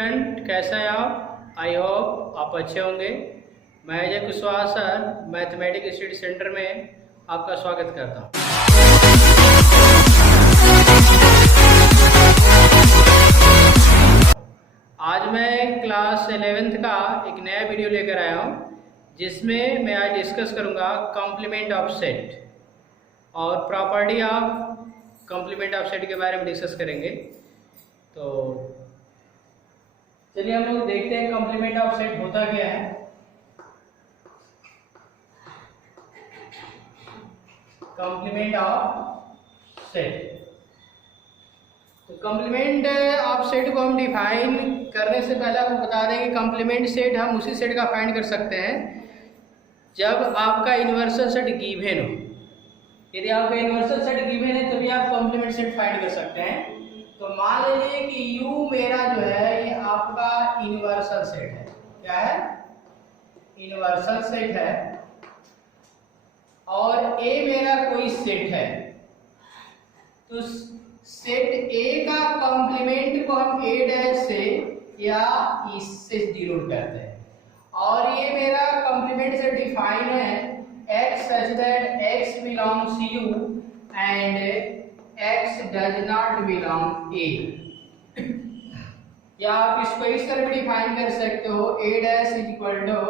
Student, कैसे हैं आप? आई होप आप अच्छे होंगे। मैं Ajay Kushwaha sir mathematics study centre में आपका स्वागत करता हूं। आज मैं क्लास 11th का एक नया वीडियो लेकर आया हूं, जिसमें मैं आज डिस्कस करूंगा कॉम्प्लीमेंट ऑफ सेट और property of complement of set के बारे में डिस्कस करेंगे। तो चलिए हम लोग देखते हैं कॉम्प्लीमेंट ऑफ सेट होता क्या है। कॉम्प्लीमेंट ऑफ सेट, तो कॉम्प्लीमेंट ऑफ सेट को हम डिफाइन करने से पहले आपको बता दें कि कॉम्प्लीमेंट सेट हम उसी सेट का फाइंड कर सकते हैं जब आपका यूनिवर्सल सेट गिवन हो। यदि आपका यूनिवर्सल सेट गिवन है तभी आप कॉम्प्लीमेंट सेट फाइंड कर सकते हैं। तो मान लीजिए कि U मेरा जो है ये आपका यूनिवर्सल सेट है। क्या है? यूनिवर्सल सेट है और A मेरा कोई सेट है। तो सेट A का कॉम्प्लीमेंट को हम A डैश से या इससे डिनोट करते हैं, और ये मेरा कॉम्प्लीमेंट से डिफाइन है x such that x belongs to U and x does not belong A। या आप इसको इस तरह भी डिफाइन कर सकते हो A dash is equal to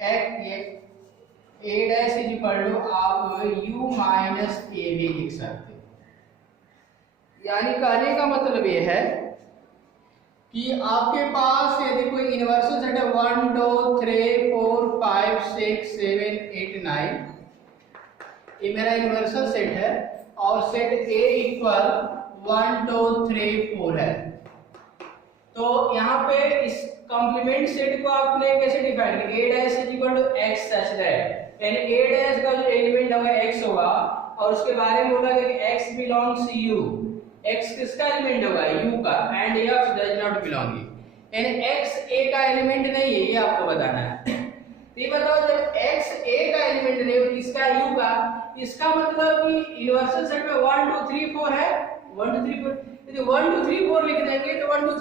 A dash is equal to आप U माइनस A भी लिख सकते हो। यानी कहने का मतलब ये है कि आपके पास यदि कोई यूनिवर्सल सेट है 1 2 3 4 5 6 7 8 9, ये मेरा यूनिवर्सल सेट है और सेट A इक्वल 1 2 3 4 है। तो यहाँ पे इस कॉम्प्लीमेंट सेट को आपने कैसे डिफाइन किया? A dash is equal to x such that, यानी A डैश का जो एलिमेंट होगा x होगा और उसके बारे में बोला गया कि x belongs to U। x किसका एलिमेंट होगा? U का, and x does not belong, यानी x A का एलिमेंट नहीं है, ये आपको बताना है। तो ये बताओ जब x A का एलिमेंट नहीं है किसका? U का, इसका मतलब कि यूनिवर्सल सेट में 1 2 3 4 है। 1 2 3 4, यदि 1 2 3 4 लिख देंगे तो 1 2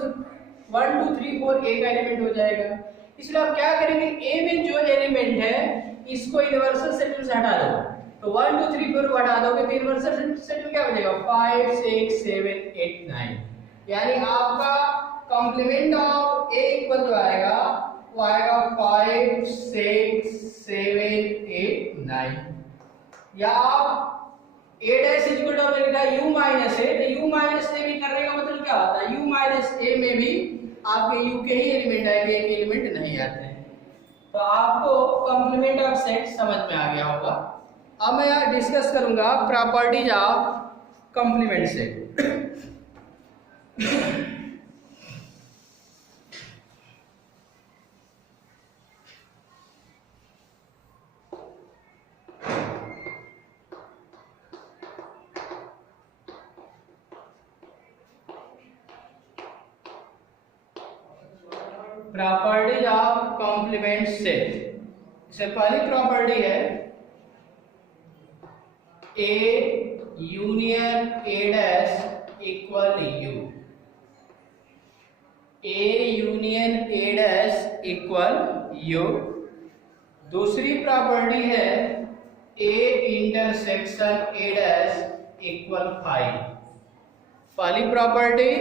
3 4 A का एलिमेंट हो जाएगा। इसलिए आप क्या करेंगे, A में जो एलिमेंट है इसको यूनिवर्सल सेट में से हटा दो। तो 1 2 3 4 को हटा दोगे तो यूनिवर्सल सेट में क्या बचेगा? 5 6 7 8 9। यानी आपका कॉम्प्लीमेंट ऑफ A इक्वल जो आएगा वो आएगा 5 6 7 8 9। या आप A dash is equal to लिखा U माइनस A, तो U माइनस A भी करने का मतलब क्या होता है? U माइनस A में भी आपके U के ही एलिमेंट आएंगे, एक एलिमेंट नहीं आते हैं। तो आपको कॉम्प्लीमेंट ऑफ सेट समझ में आ गया होगा। अब मैं यहाँ डिस्कस करूंगा properties of complement set. Properties of complement set. इससे पहली प्रॉपर्टी है A union A dash equal U। A union A dash equal U। दूसरी प्रॉपर्टी है A intersection A dash equal 5। पहली property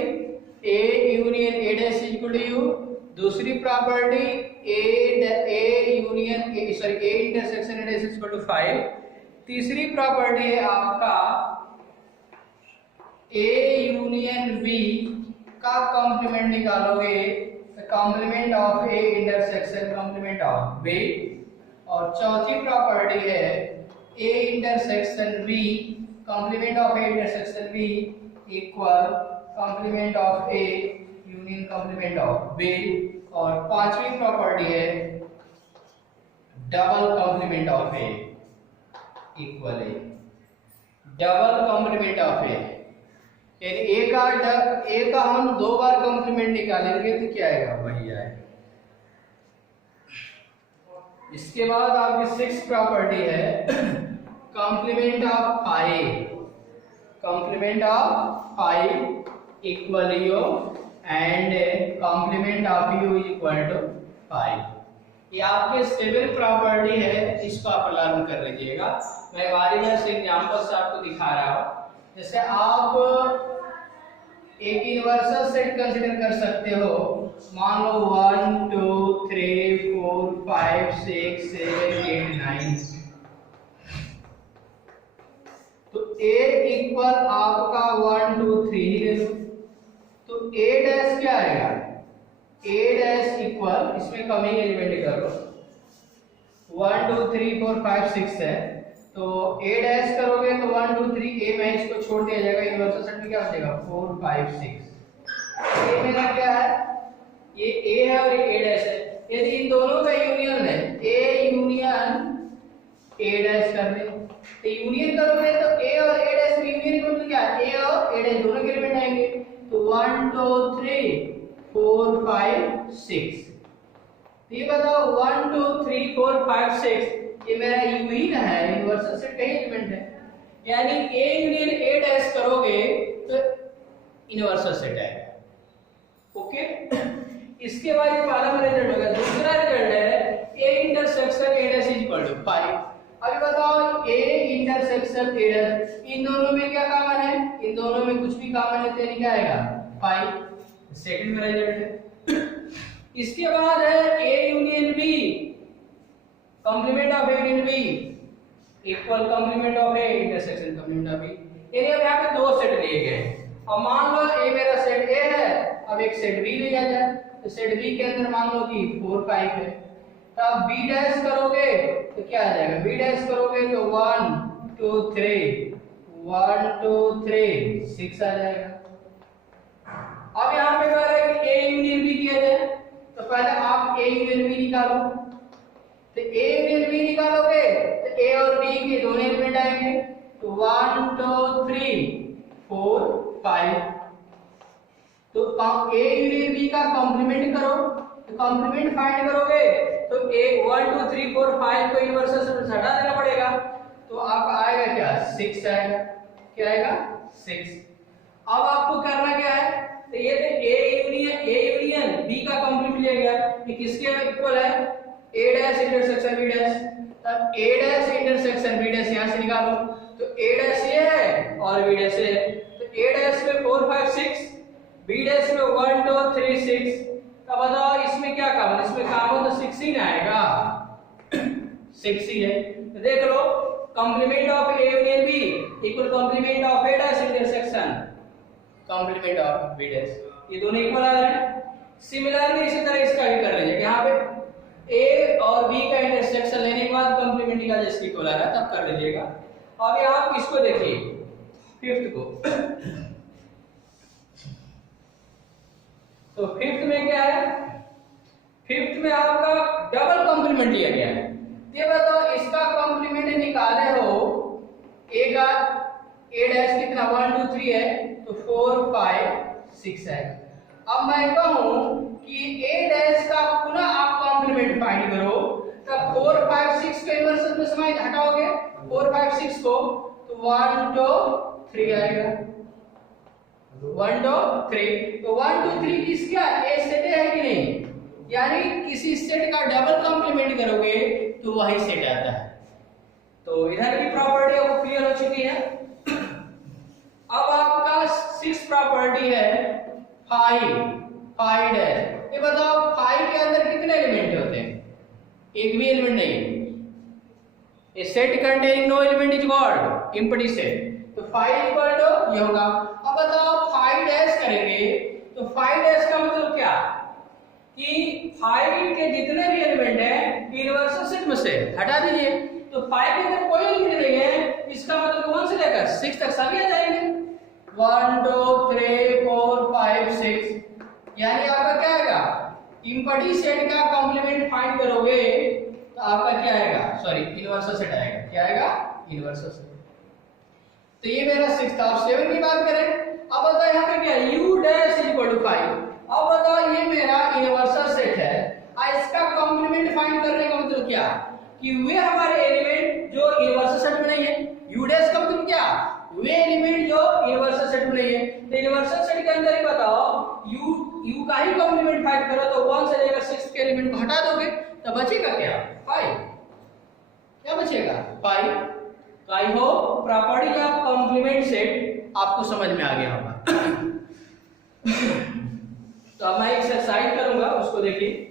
A union A dash equal U। दूसरी property A intersection A dash equal to 5। तीसरी property है आपका A union B का complement निकालोगे, complement of A intersection complement of B। और चौथी property है A intersection B complement of A intersection B equal complement of A union complement of B। और पांचवी प्रॉपर्टी है double complement of A equal A। Double complement of A, यानी A का हम दो बार कॉम्प्लीमेंट निकालेंगे तो क्या आएगा? वही आएगा। इसके बाद आपकी सिक्स्थ प्रॉपर्टी है complement of 5। Complement of 5 equal and complement of U is equal to 5। ये आपके सिविल प्रॉपर्टी है, इसको आप लर्न कर लीजिएगा। मैं बारी से एग्जांपल से आपको दिखा रहा हूँ। जैसे आप एक यूनिवर्सल सेट कंसीडर कर सकते हो, मान लो 1 2 3 4 5 6 7 8 9। तो A इक्वल आपका 1 2 3 ही ले लो, तो A डैश क्या आएगा? A डैश इक्वल, इसमें कमिंग एलिमेंट करो, 1 2 3 4 5 6 है, तो A डैश करोगे तो 1 2 3 A में इसको छोड़ दिया जाएगा, यूनिवर्सल सेट में क्या हो जाएगा 4 5 6। A मेरा क्या है? ये A है और ये A डैश है। यदि इन दोनों का यूनियन है, A यूनियन A डैश कर ले, तो यूनियन करोगे तो A और A डैश में यूनियन का मतलब क्या है? A और A डैश दोनों के एलिमेंट आएंगे, तो 1 2 3 4 5 6। तो ये बताओ 1 2 3 4 5 6 ये मेरा यूनियन है, यूनिवर्सल सेट का एलिमेंट है, यानी A यूनियन A डैश करोगे तो यूनिवर्सल सेट आएगा। ओके, इसके बाद ये पहला रिजल्ट होगा। दूसरा रिजल्ट है A intersection A dash is equal to 5। अभी बताओ A इंटरसेक्शन A डैश, इन दोनों में क्या कॉमन है? इन दोनों में कुछ भी कॉमन है तो क्या आएगा 5। सेकंड मेरा रिजल्ट है। इसके बाद है A union B, complement of A union B equal complement of A intersection complement of B। यानी अब यहाँ पे दो सेट लिए गए। अब मान लो A मेरा सेट A है, अब एक सेट B लिया जाए, तो सेट B के अंदर मान लो कि 4 5 है, तो अब B डैश करोगे तो क्या आ जाएगा? B डैश करोगे तो 1 2 3 1 2 3 6 आ जाएगा। अब यहाँ पे कह रहा है कि A यूनियन B किया जाए, तो पहले आप A यूनियन B निकालो, तो A यूनियन B निकालोगे तो A और B के दोनों एलिमेंट आएंगे, तो 1 2 3 4 5। तो A यूनियन B का कॉम्प्लीमेंट करो, तो कॉम्प्लीमेंट फाइंड करोगे तो A 1 2 3 4 5 को यूनिवर्सल से हटा देना पड़ेगा, तो आपका आएगा क्या 6 आएगा। क्या आएगा 6। अब आपको करना क्या है? तो ये A यूनियन B का कॉम्प्लीमेंट लिया गया, ये किसके इक्वल है? A dash intersection B dash. तब A dash intersection B dash यहां से निकालो, तो A डैश ये है और B डैश ये है, तो A डैश में 4 5 6, B डैश में 1 2 3 6। तब बताओ इसमें क्या कॉमन? इसमें कॉमन तो 6 ही ना आएगा, 6 ही है। तो देख लो, complement of A union B equal complement of A dash intersection complement of B dash, ये दोनों इक्वल आ रहे हैं। सिमिलरली इसी तरह इसका भी कर लीजिए, यहाँ पे A और B का इंटरसेक्शन लेने के बाद कॉम्प्लीमेंट का जैसे इक्वल आ रहा है तब कर लीजिएगा। अब आप इसको देखिए फिफ्थ को, तो फिफ्थ में क्या है? फिफ्थ में आपका डबल कॉम्प्लीमेंट लिया गया है। ये बताओ इसका कॉम्प्लीमेंट निकाले हो, A का A डैश कितना 1 2 3 है, तो 4 5 6 है। अब मैं कहूं कि A डैश का पुनः आप कॉम्प्लीमेंट फाइंड करो, तब 4 5 6 को इन्वर्स में समाहित हटाओगे 4 5 6 को, तो 1 2 3 आएगा, 1 2 3। तो 1 2 3 किसका A सेट है कि नहीं? यानी किसी सेट का डबल कॉम्प्लीमेंट करोगे तो वही सेट आता है। तो इधर की प्रॉपर्टी आपको क्लियर हो चुकी है। अब आपका 6th प्रॉपर्टी है 5 डैश। ये बताओ 5 के अंदर कितने एलिमेंट होते हैं? एक भी एलिमेंट नहीं। A set containing no element is called empty set. तो 5 इक्वल टू ये होगा। अब बताओ 5 डैश करेंगे तो 5 डैश का मतलब क्या कि 5 के जितने भी एलिमेंट है यूनिवर्सल सेट में से हटा दीजिए, तो 5 के अंदर कोई एलिमेंट नहीं है, इसका मतलब 1 से लेकर 6 तक सभी आ जाएंगे। 1 2 3 4 5 6, यानी आपका क्या आएगा? एम्प्टी सेट का कॉम्प्लीमेंट फाइंड करोगे तो आपका क्या आएगा? सॉरी यूनिवर्सल सेट आएगा। क्या आएगा? Universal set. तो ये मेरा 6 था। अब 7 की बात करें, अब बताओ यहाँ पे क्या u dash is equal to 5। अब बताओ ये मेरा यूनिवर्सल सेट है, इसका कॉम्प्लीमेंट फाइंड करने का मतलब क्या कि वे हमारे एलिमेंट जो यूनिवर्सल सेट में नहीं है। u डैश का मतलब क्या? वे एलिमेंट जो यूनिवर्सल सेट में नहीं है। तो यूनिवर्सल सेट के अंदर ही बताओ u का ही कॉम्प्लीमेंट फाइंड करो तो 1 से लेकर 6 के एलिमेंट को हटा दोगे तो बचेगा क्या 5। क्या बचेगा 5। तो I hope property of complement set आपको समझ में आ गया होगा। तो अब मैं एक्सरसाइज करूंगा उसको देखिए।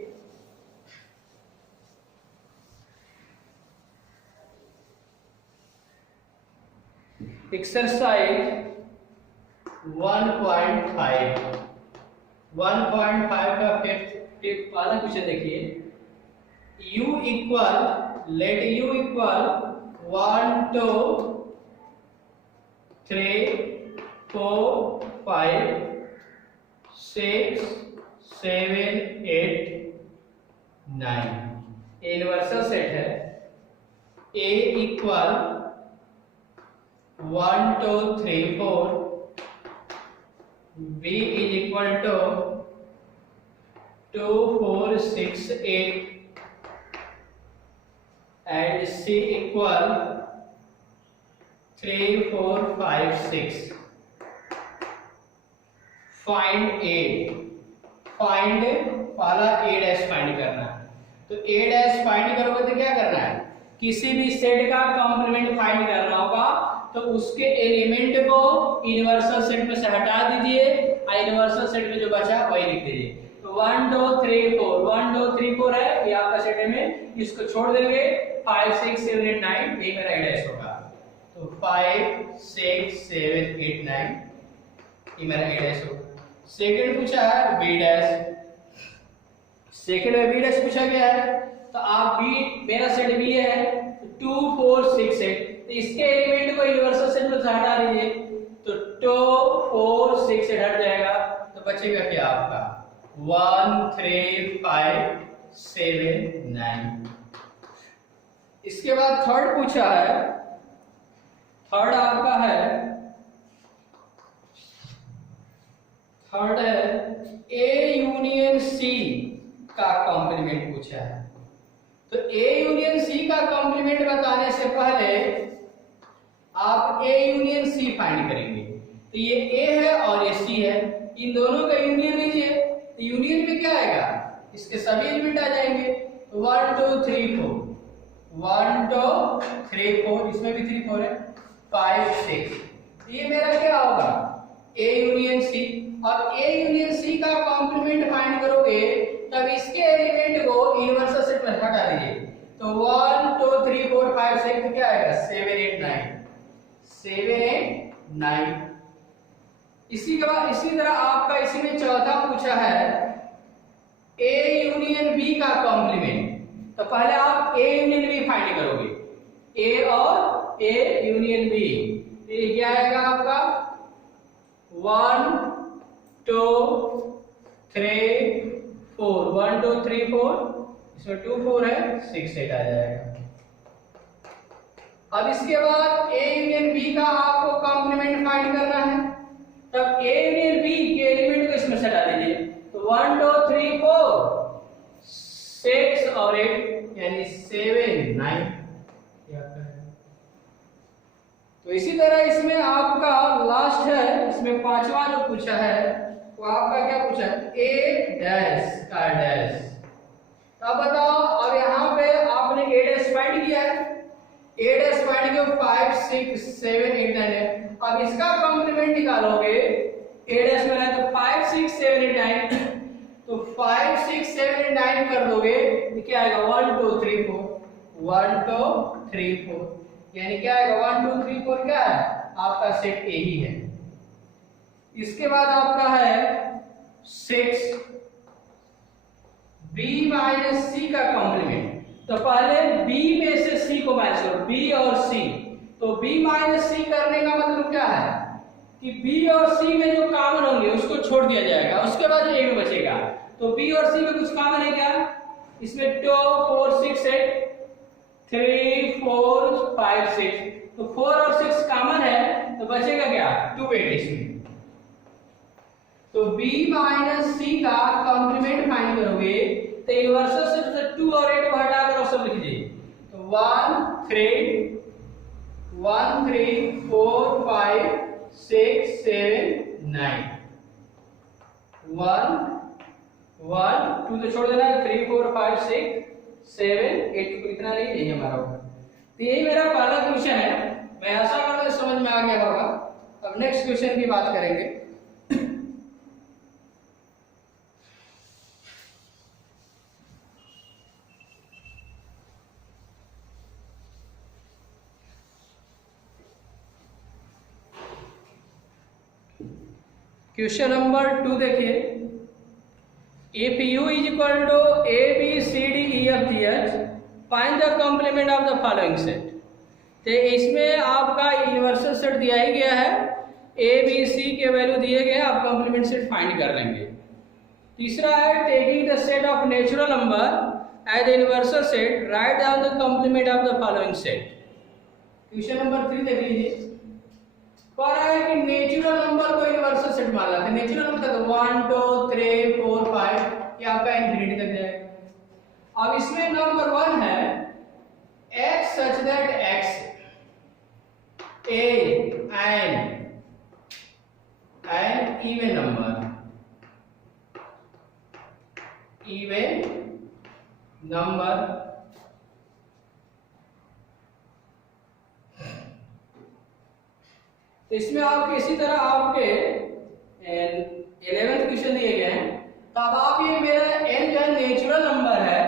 एक्सरसाइज 1.5 का फिफ्थ वाला क्वेश्चन देखिए। u equal let u equal 1 2 3 4 5 6 7 8 9 universal set है। a equal 1 2 3 4 b is equal to 2 4 6 8 and c equal 3 4 5 6। Find a, find पहला a डैश फाइंड करना है। तो a डैश फाइंड करोगे तो क्या करना है, किसी भी सेट का कॉम्प्लीमेंट फाइंड करना होगा तो उसके एलिमेंट को यूनिवर्सल सेट में से हटा दीजिए और यूनिवर्सल सेट में जो बचा वही लिख दीजिए। तो 1 2 3 4 1 2 3 4 है ये आपका सेट में, इसको छोड़ देंगे 5 6 7 8 9 ये मेरा a डैश होगा। तो 5 6 7 8 9 ये मेरा a डैश होगा। सेकंड पूछा है b डैश, सेकंड में b डैश पूछा गया है तो आप b मेरा सेट b है 2 4 6 8 तो इसके एलिमेंट को यूनिवर्सल सेट में से हटा दीजिए तो 2 4 6 8 हट जाएगा तो बचेगा क्या आपका 1 3 5 7 9। इसके बाद थर्ड पूछा है, थर्ड आपका है, थर्ड है A यूनियन C का कॉम्प्लीमेंट पूछा है। तो A यूनियन C का कॉम्प्लीमेंट बताने से पहले आप A यूनियन C फाइंड करेंगे। तो ये A है और ये C है, इन दोनों का यूनियन लीजिए तो यूनियन में क्या आएगा, इसके सभी एलिमेंट आ जाएंगे। 1 2 3 4 1 2 3 4 इसमें भी 3 4 है 5 6 ये मेरा क्या होगा A यूनियन C। अब A यूनियन C का कॉम्प्लीमेंट फाइंड करोगे तब इसके एलिमेंट को यूनिवर्सल सेट में हटा दीजिए तो 1 2 3 4 5 6 क्या आएगा 7 8 9 7 8 9। इसी के बाद इसी तरह आपका इसी में चौथा पूछा है A यूनियन B का कॉम्प्लीमेंट। तो पहले आप A यूनियन B फाइंड करोगे, A और A यूनियन B ये क्या आएगा आपका 1 2 3 4 1 2 3 4 इसमें 2 4 है 6 8 आ जाएगा। अब इसके बाद A यूनियन B का आपको कॉम्प्लीमेंट फाइंड करना है तब A यूनियन B के एलिमेंट को इसमें से हटा दीजिए तो 1 2 3 4 6 और 8 यानी 7 9। तो इसी तरह इसमें आपका लास्ट है, इसमें पांचवा जो पूछा है वो आपका क्या पूछा है A डैश का डैश। तो अब बताओ, अब यहाँ पे आपने A डैश फाइंड किया है, A डैश फाइंड किया 5 6 7 8 9 है। अब इसका कॉम्प्लीमेंट निकालोगे A डैश में है तो 5 6 7 8 9 तो 5 6 7 8 9 कर दोगे तो क्या आएगा 1 2 3 4 1 2 3 4 यानी क्या आएगा 1 2 3 4 क्या है आपका सेट A ही है। इसके बाद आपका है 6 B माइनस C का कॉम्प्लीमेंट। तो पहले B में से C को माइनस करो, B और C। तो B माइनस C करने का मतलब क्या है कि B और C में जो कॉमन होंगे उसको छोड़ दिया जाएगा, उसके बाद A में बचेगा। तो B और C में कुछ कॉमन है क्या, इसमें 2 4 6 8 3 4 5 6 तो 4 और 6 कॉमन है तो बचेगा क्या 2 8 इसमें। तो B माइनस C का कॉम्प्लीमेंट फाइंड करोगे तो यूनिवर्सल से 2 और 8 को हटाकर और सब लिख दीजिए तो 1 3 4 5 6 7 9 1 1 2 तो छोड़ देना है, 3 4 5 6 7 8 तो इतना नहीं, यही हमारा होगा। तो यही मेरा पहला क्वेश्चन है। मैं आशा करता हूँ समझ में आ गया होगा। अब नेक्स्ट क्वेश्चन की बात करेंगे। क्वेश्चन नंबर 2 देखिए, if u is equal to a b c d e f g h find the complement of the following set. तो इसमें आपका यूनिवर्सल सेट दिया ही गया है, a b c के वैल्यू दिए गए, आप कॉम्प्लीमेंट सेट फाइंड कर लेंगे। तीसरा है taking the set of natural number as universal set write down the complement of the following set. Question number 3 देख लीजिए, कह रहा है कि नेचुरल नंबर को यूनिवर्सल सेट मान लेते हैं। नेचुरल नंबर तक 1 2 3 4 5 ये आपका इंफिनिटी तक जाएगा। अब इसमें नंबर 1 है x such that x a an even number, even number तो इसमें आपके इसी तरह आपके 11th क्वेश्चन दिए गए हैं। तब आप ये मेरा n जो है नेचुरल नंबर है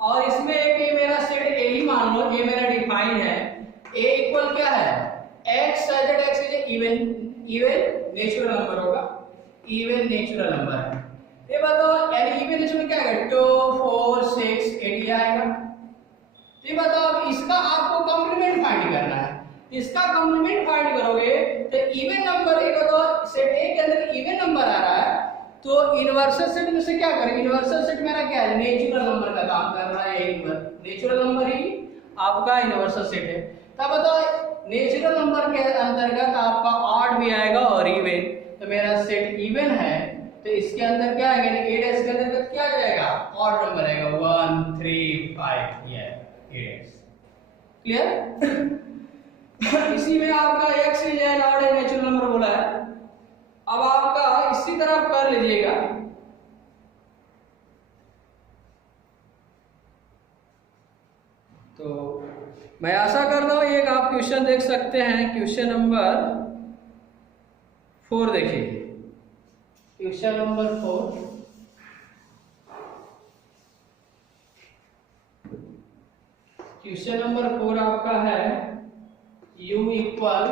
और इसमें एक ये मेरा सेट a ही मान लो, ये मेरा डिफाइन है। a इक्वल क्या है, x such that x is even natural number होगा, इवन नेचुरल नंबर है। ये बताओ n इवन इसमें क्या आएगा, 2 4 6 8 आएगा। ये बताओ अब इसका आपको कॉम्प्लीमेंट फाइंड करना है। इसका कॉम्प्लीमेंट फाइंड करोगे तो इवन नंबर एक तो सेट ए के अंदर इवन नंबर आ रहा है, तो यूनिवर्सल सेट में से क्या करेंगे, यूनिवर्सल सेट मेरा क्या है, नेचुरल नंबर का काम कर रहा है। नेचुरल नंबर ही आपका यूनिवर्सल सेट है। तब बताओ नेचुरल नंबर के अंतर्गत आपका ऑड भी आएगा और इवन, तो मेरा सेट इवन है तो इसके अंदर क्या आएगा, ए डैश के अंदर क्या आ जाएगा, ऑड नंबर आएगा 1 3 5 ये ए डैश। क्लियर? इसी में आपका x is an odd natural number बोला है। अब आपका इसी तरह आप कर लीजिएगा। तो मैं आशा कर रहा हूं एक आप क्वेश्चन देख सकते हैं। क्वेश्चन नंबर 4 देखिए, क्वेश्चन नंबर 4 क्वेश्चन नंबर 4 आपका है u इक्वल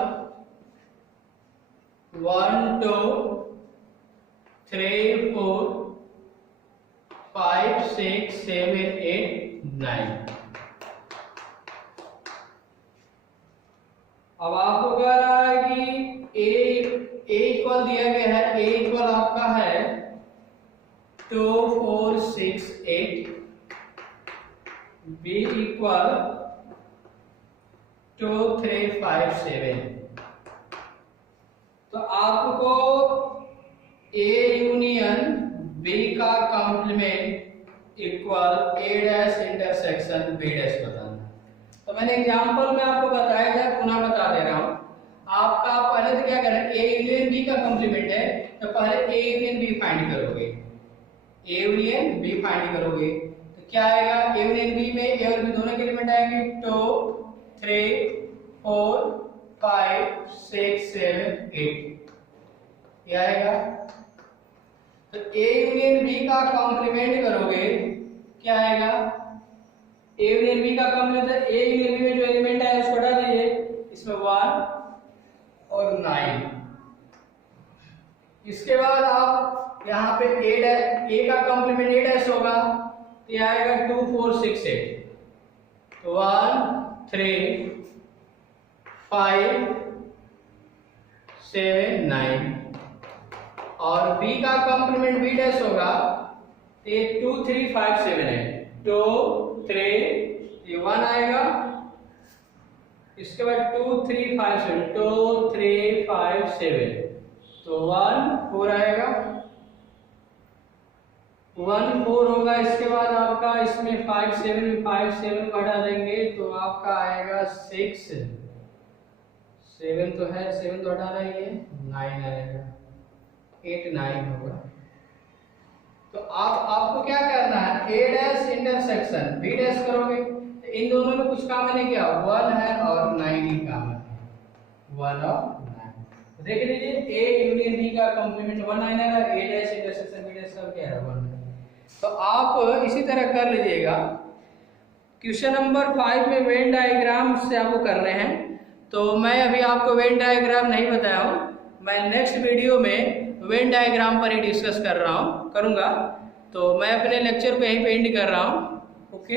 1 2 3 4 5 6 7 8 9। अब आपको कह रहा है कि a इक्वल दिया गया है, a इक्वल आपका है 2 4 6 8, b इक्वल 2 3 5 7। तो आपको a यूनियन b का complement equal a dash intersection b dash बताना। तो मैंने एग्जांपल में आपको बताया था, पुनः बता दे रहा हूं। आपका पहले तो क्या करना है, a यूनियन b का कॉम्प्लीमेंट है तो पहले a यूनियन b फाइंड करोगे, a यूनियन b फाइंड करोगे तो क्या आएगा, a यूनियन b में a और b दोनों के एलिमेंट आएंगे 2 3 4 5 6 7 8 ये आएगा। तो a यूनियन b का कॉम्प्लीमेंट करोगे क्या आएगा, a यूनियन b का कॉम्प्लीमेंट है, a यूनियन b में जो एलिमेंट है उसको हटा दीजिए, इसमें 1 और 9। इसके बाद आप यहाँ पे a का कॉम्प्लीमेंट a डैश होगा तो ये आएगा 2 4 6 8। तो 1 3 5 7 9 और b का कॉम्प्लीमेंट b डैश होगा तो ये 2 3 5 7 है, 2 3 ये 1 आएगा, इसके बाद 2 3 5 7 2 3 5 7 तो 1 4 आएगा, 1 4 होगा। इसके बाद आपका इसमें 5 7 में 5 7 को हटा देंगे तो आपका आएगा 6 7 तो है, 7 तो हटा रही है 9 आएगा, 8 9 होगा। तो आपको क्या करना है, ए डैश इंटरसेक्शन बी डैश करोगे तो इन दोनों में कुछ कॉमन है क्या, 1 है और 9 ही कॉमन है, 1 और 9। तो देख लीजिए ए यूनियन बी का कंप्लीमेंट 1 9 है, ए डैश इंटरसेक्शन बी डैश का क्या है 1। तो आप इसी तरह कर लीजिएगा। क्वेश्चन नंबर 5 में वेन डायग्राम से आपको कर रहे हैं, तो मैं अभी आपको वेन डायग्राम नहीं बताया हूँ, मैं नेक्स्ट वीडियो में वेन डायग्राम पर ही डिस्कस करूँगा। तो मैं अपने लेक्चर को यहीं पे एंड कर रहा हूँ। ओके।